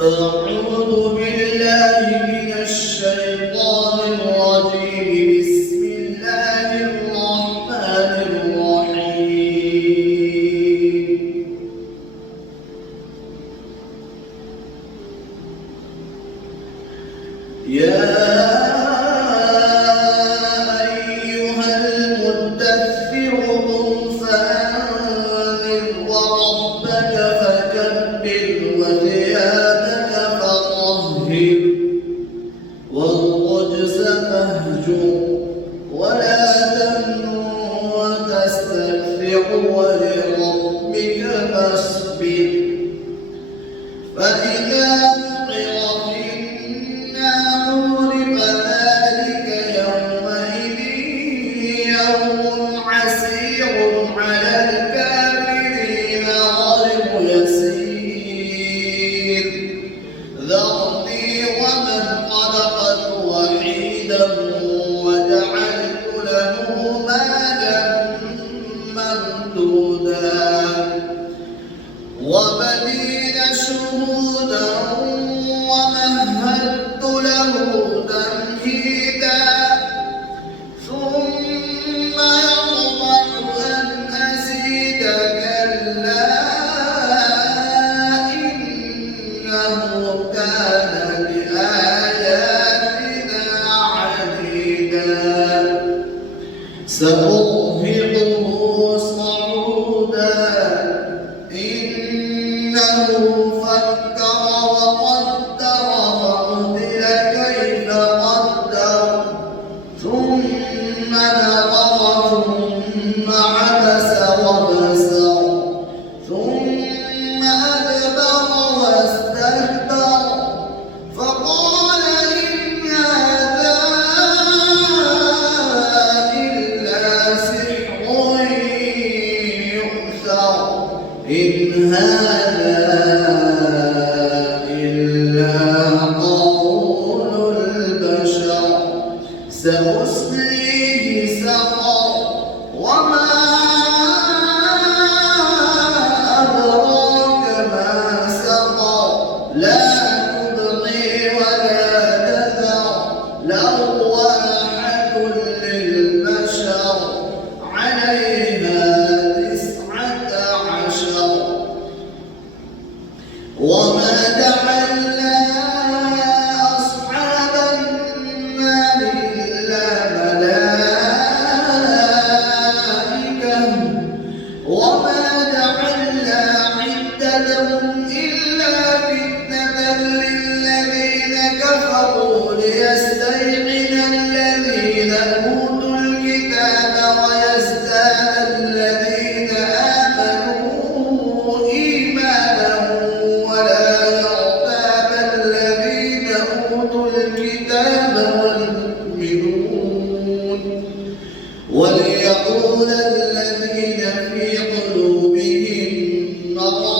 أعوذ بالله من الشيطان الرجيم. بسم الله الرحمن الرحيم. يا أيها المدثر قم فأنذر وربك فكبر وثيابك فطهر والرجز فاهجر ولا تمنن وتستكثر ولربك فاصبر فإذا نقر في الناقور فذلك يومئذ يوم عسير على الكافرين غير يسير. ذرني ومن خلقت وحيدا وجعلت له مالا ممدودا وبنين شهودا ومهدت له تمهيدا ثم يطمع أن أزيد كلا إنه كان بآياتنا عنيدا سأرهقه صعودا إنه فكر وقدر فقتل كيف قدر ثم نظر ثم عبس وبسر ثم أدبر واستكبر فقال إن هذا إلا سحر يؤثر إن هذا إلا قول البشر سأصليه سقر وما أدراك ما سقر لا تبقي ولا تذر لواحة للبشر عليها 19 وما جعلنا أصحاب النار إلا ملائكة وما جعلنا عدتهم إلا فتنة للذين كفروا ليستيقن الذين أوتوا الكتاب ويزداد الذين آمنوا إيمانا ولا يرتاب الذين أوتوا الكتاب والمؤمنون وليقول الذين في قلوبهم مرض